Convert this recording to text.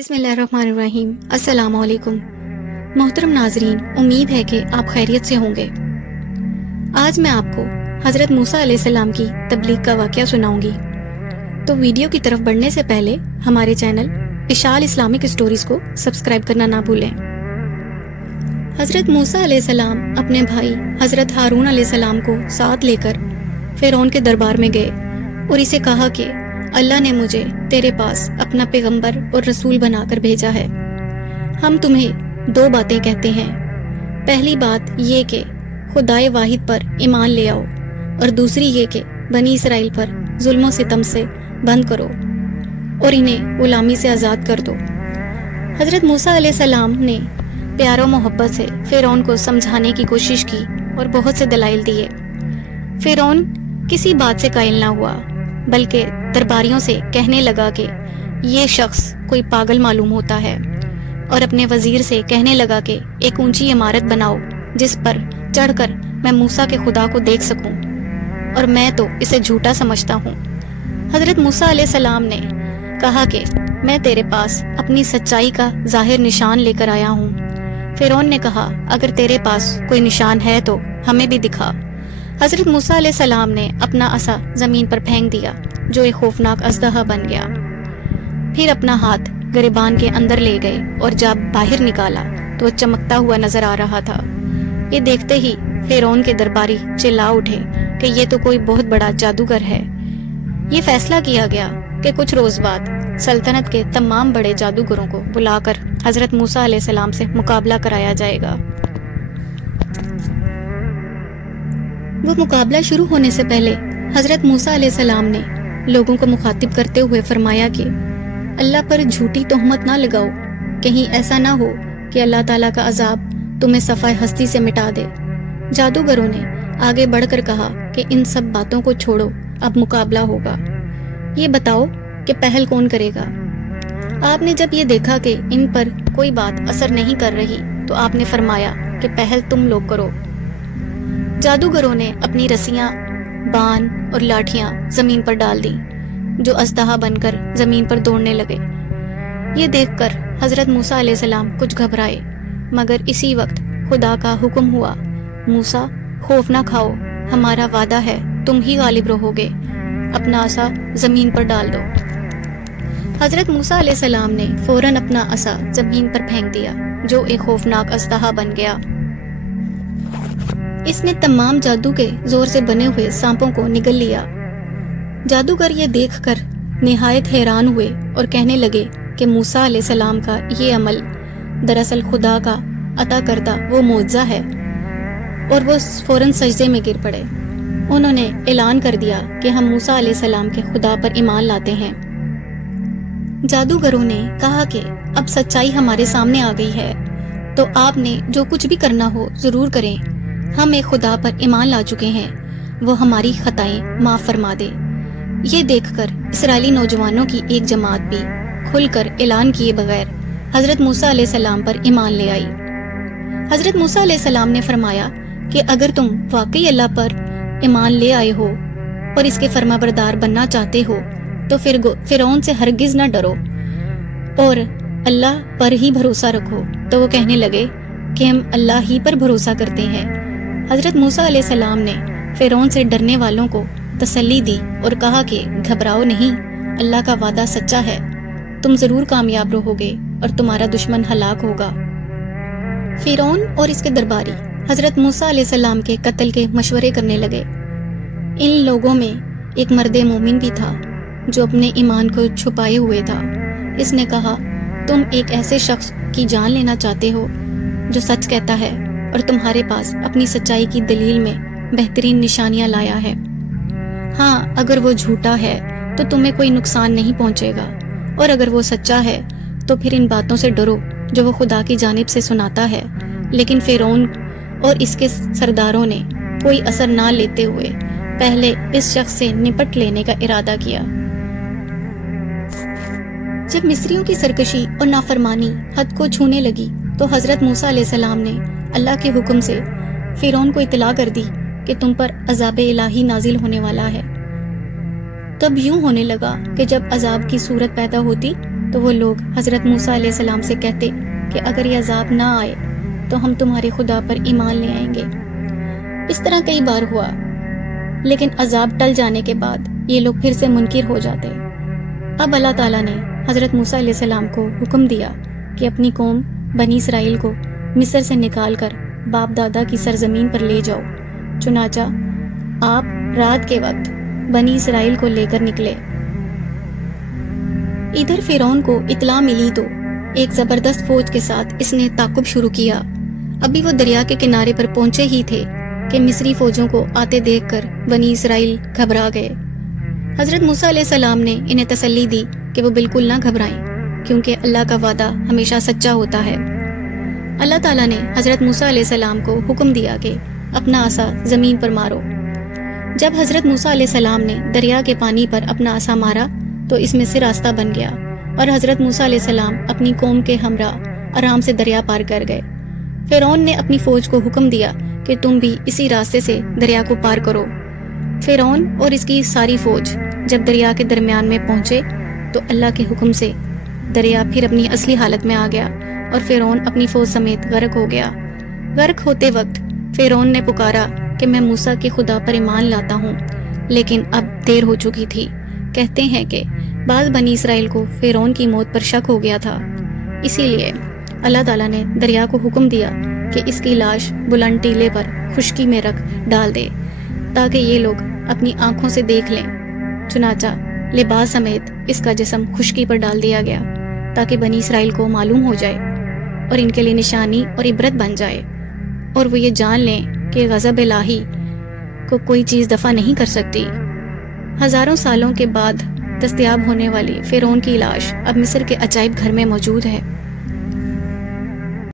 بسم اللہ الرحمن الرحیم۔ السلام علیکم محترم ناظرین، امید ہے کہ آپ خیریت سے ہوں گے۔ آج میں آپ کو حضرت موسیٰ علیہ السلام کی تبلیغ کا واقعہ سناؤں گی، تو ویڈیو کی طرف بڑھنے سے پہلے ہمارے چینل اشال اسلامک اسٹوریز کو سبسکرائب کرنا نہ بھولیں۔ حضرت موسیٰ علیہ السلام اپنے بھائی حضرت ہارون علیہ السلام کو ساتھ لے کر فرعون کے دربار میں گئے اور اسے کہا کہ اللہ نے مجھے تیرے پاس اپنا پیغمبر اور رسول بنا کر بھیجا ہے۔ ہم تمہیں دو باتیں کہتے ہیں، پہلی بات یہ کہ خدائے واحد پر ایمان لے آؤ، اور دوسری یہ کہ بنی اسرائیل پر ظلم و ستم سے بند کرو اور انہیں غلامی سے آزاد کر دو۔ حضرت موسیٰ علیہ السلام نے پیار و محبت سے فرعون کو سمجھانے کی کوشش کی اور بہت سے دلائل دیے۔ فرعون کسی بات سے قائل نہ ہوا، بلکہ درباریوں سے کہنے لگا کہ یہ شخص کوئی پاگل معلوم ہوتا ہے، اور اپنے وزیر سے کہنے لگا کہ ایک اونچی عمارت بناؤ جس پر چڑھ کر میں موسیٰ کے خدا کو دیکھ سکوں، اور میں تو اسے جھوٹا سمجھتا ہوں۔ حضرت موسیٰ علیہ السلام نے کہا کہ میں تیرے پاس اپنی سچائی کا ظاہر نشان لے کر آیا ہوں۔ فرعون نے کہا اگر تیرے پاس کوئی نشان ہے تو ہمیں بھی دکھا۔ حضرت موسیٰ علیہ السلام نے اپنا عصا زمین پر پھینک دیا جو ایک خوفناک اژدہا بن گیا، پھر اپنا ہاتھ گریبان کے اندر لے گئے اور جب باہر نکالا تو وہ چمکتا ہوا نظر آ رہا تھا۔ یہ دیکھتے ہی فرعون کے درباری چلا اٹھے کہ یہ تو کوئی بہت بڑا جادوگر ہے۔ یہ فیصلہ کیا گیا کہ کچھ روز بعد سلطنت کے تمام بڑے جادوگروں کو بلا کر حضرت موسیٰ علیہ السلام سے مقابلہ کرایا جائے گا۔ وہ مقابلہ شروع ہونے سے پہلے حضرت موسیٰ علیہ السلام نے لوگوں کو مخاطب کرتے ہوئے فرمایا کہ اللہ پر جھوٹی تہمت نہ لگاؤ، کہیں ایسا نہ ہو کہ اللہ تعالیٰ کا عذاب تمہیں صفحہ ہستی سے مٹا دے۔ جادوگروں نے آگے بڑھ کر کہا کہ ان سب باتوں کو چھوڑو، اب مقابلہ ہوگا۔ یہ بتاؤ کہ پہل کون کرے گا؟ آپ نے جب یہ دیکھا کہ ان پر کوئی بات اثر نہیں کر رہی تو آپ نے فرمایا کہ پہل تم لوگ کرو۔ جادوگروں نے اپنی رسیاں، بان اور لاٹھیاں زمین پر ڈال دیں جو اژدہا بن کر زمین پر دوڑنے لگے۔ یہ دیکھ کر حضرت موسیٰ علیہ السلام کچھ گھبرائے، مگر اسی وقت خدا کا حکم ہوا، موسیٰ خوف نہ کھاؤ، ہمارا وعدہ ہے تم ہی غالب رہو گے، اپنا عصا زمین پر ڈال دو۔ حضرت موسیٰ علیہ السلام نے فوراً اپنا عصا زمین پر پھینک دیا جو ایک خوفناک اژدہا بن گیا۔ اس نے تمام جادو کے زور سے بنے ہوئے سانپوں کو نگل لیا۔ جادوگر یہ دیکھ کر نہایت حیران ہوئے اور کہنے لگے کہ موسیٰ علیہ السلام کا یہ عمل دراصل خدا کا عطا کردہ وہ معجزہ ہے، اور وہ فوراً سجدے میں گر پڑے۔ انہوں نے اعلان کر دیا کہ ہم موسیٰ علیہ السلام کے خدا پر ایمان لاتے ہیں۔ جادوگروں نے کہا کہ اب سچائی ہمارے سامنے آ گئی ہے، تو آپ نے جو کچھ بھی کرنا ہو ضرور کریں، ہم ایک خدا پر ایمان لا چکے ہیں، وہ ہماری خطائیں معاف فرما دے۔ یہ دیکھ کر اسرائیلی نوجوانوں کی ایک جماعت بھی کھل کر اعلان کیے بغیر حضرت موسیٰ علیہ السلام پر ایمان لے آئی۔ حضرت موسیٰ علیہ السلام نے فرمایا کہ اگر تم واقعی اللہ پر ایمان لے آئے ہو اور اس کے فرما بردار بننا چاہتے ہو تو پھر فرعون سے ہرگز نہ ڈرو اور اللہ پر ہی بھروسہ رکھو۔ تو وہ کہنے لگے کہ ہم اللہ ہی پر بھروسہ کرتے ہیں۔ حضرت موسیٰ علیہ السلام نے فرعون سے ڈرنے والوں کو تسلی دی اور کہا کہ گھبراؤ نہیں، اللہ کا وعدہ سچا ہے، تم ضرور کامیاب رہو گے اور تمہارا دشمن ہلاک ہوگا۔ فرعون اور اس کے درباری حضرت موسیٰ علیہ السلام کے قتل کے مشورے کرنے لگے۔ ان لوگوں میں ایک مرد مومن بھی تھا جو اپنے ایمان کو چھپائے ہوئے تھا۔ اس نے کہا تم ایک ایسے شخص کی جان لینا چاہتے ہو جو سچ کہتا ہے اور تمہارے پاس اپنی سچائی کی دلیل میں بہترین نشانیاں لایا ہے۔ ہاں، اگر وہ جھوٹا ہے تو تمہیں کوئی نقصان نہیں پہنچے گا، اور اگر وہ سچا ہے تو پھر ان باتوں سے ڈرو جو وہ خدا کی جانب سے سناتا ہے۔ لیکن فرعون اور اس کے سرداروں نے کوئی اثر نہ لیتے ہوئے پہلے اس شخص سے نپٹ لینے کا ارادہ کیا۔ جب مصریوں کی سرکشی اور نافرمانی حد کو چھونے لگی تو حضرت موسیٰ علیہ السلام نے اللہ کے حکم سے فرعون کو اطلاع کر دی کہ تم پر عذاب الہی نازل ہونے والا ہے۔ تب یوں ہونے لگا کہ جب عذاب کی صورت پیدا ہوتی تو وہ لوگ حضرت موسیٰ علیہ السلام سے کہتے کہ اگر یہ عذاب نہ آئے تو ہم تمہارے خدا پر ایمان لے آئیں گے۔ اس طرح کئی بار ہوا، لیکن عذاب ٹل جانے کے بعد یہ لوگ پھر سے منکر ہو جاتے۔ اب اللہ تعالیٰ نے حضرت موسیٰ علیہ السلام کو حکم دیا کہ اپنی قوم بنی اسرائیل کو مصر سے نکال کر باپ دادا کی سرزمین پر لے جاؤ۔ چنانچہ آپ رات کے وقت بنی اسرائیل کو لے کر نکلے۔ ادھر فرعون کو اطلاع ملی تو ایک زبردست فوج کے ساتھ اس نے تعاقب شروع کیا۔ ابھی وہ دریا کے کنارے پر پہنچے ہی تھے کہ مصری فوجوں کو آتے دیکھ کر بنی اسرائیل گھبرا گئے۔ حضرت موسیٰ علیہ السلام نے انہیں تسلی دی کہ وہ بالکل نہ گھبرائیں، کیونکہ اللہ کا وعدہ ہمیشہ سچا ہوتا ہے۔ اللہ تعالیٰ نے حضرت موسیٰ علیہ السلام کو حکم دیا کہ اپنا عصا زمین پر مارو۔ جب حضرت موسیٰ علیہ السلام نے دریا کے پانی پر اپنا عصا مارا تو اس میں سے راستہ بن گیا، اور حضرت موسیٰ علیہ السلام اپنی قوم کے ہمراہ آرام سے دریا پار کر گئے۔ فرعون نے اپنی فوج کو حکم دیا کہ تم بھی اسی راستے سے دریا کو پار کرو۔ فرعون اور اس کی ساری فوج جب دریا کے درمیان میں پہنچے تو اللہ کے حکم سے دریا پھر اپنی اصلی حالت میں آ گیا اور فرعون اپنی فوج سمیت غرق ہو گیا۔ غرق ہوتے وقت فرعون نے پکارا کہ میں موسیٰ کے خدا پر ایمان لاتا ہوں، لیکن اب دیر ہو چکی تھی۔ کہتے ہیں کہ بعض بنی اسرائیل کو فرعون کی موت پر شک ہو گیا تھا، اسی لیے اللہ تعالیٰ نے دریا کو حکم دیا کہ اس کی لاش بلند ٹیلے پر خشکی میں رکھ ڈال دے تاکہ یہ لوگ اپنی آنکھوں سے دیکھ لیں۔ چنانچہ لباس سمیت اس کا جسم خشکی پر ڈال دیا گیا تاکہ بنی اسرائیل کو معلوم ہو جائے اور ان کے لیے نشانی اور عبرت بن جائے، اور وہ یہ جان لیں کہ غضب الہی کو کوئی چیز دفع نہیں کر سکتی۔ ہزاروں سالوں کے بعد دستیاب ہونے والی فرعون کی لاش اب مصر کے عجائب گھر میں موجود ہے۔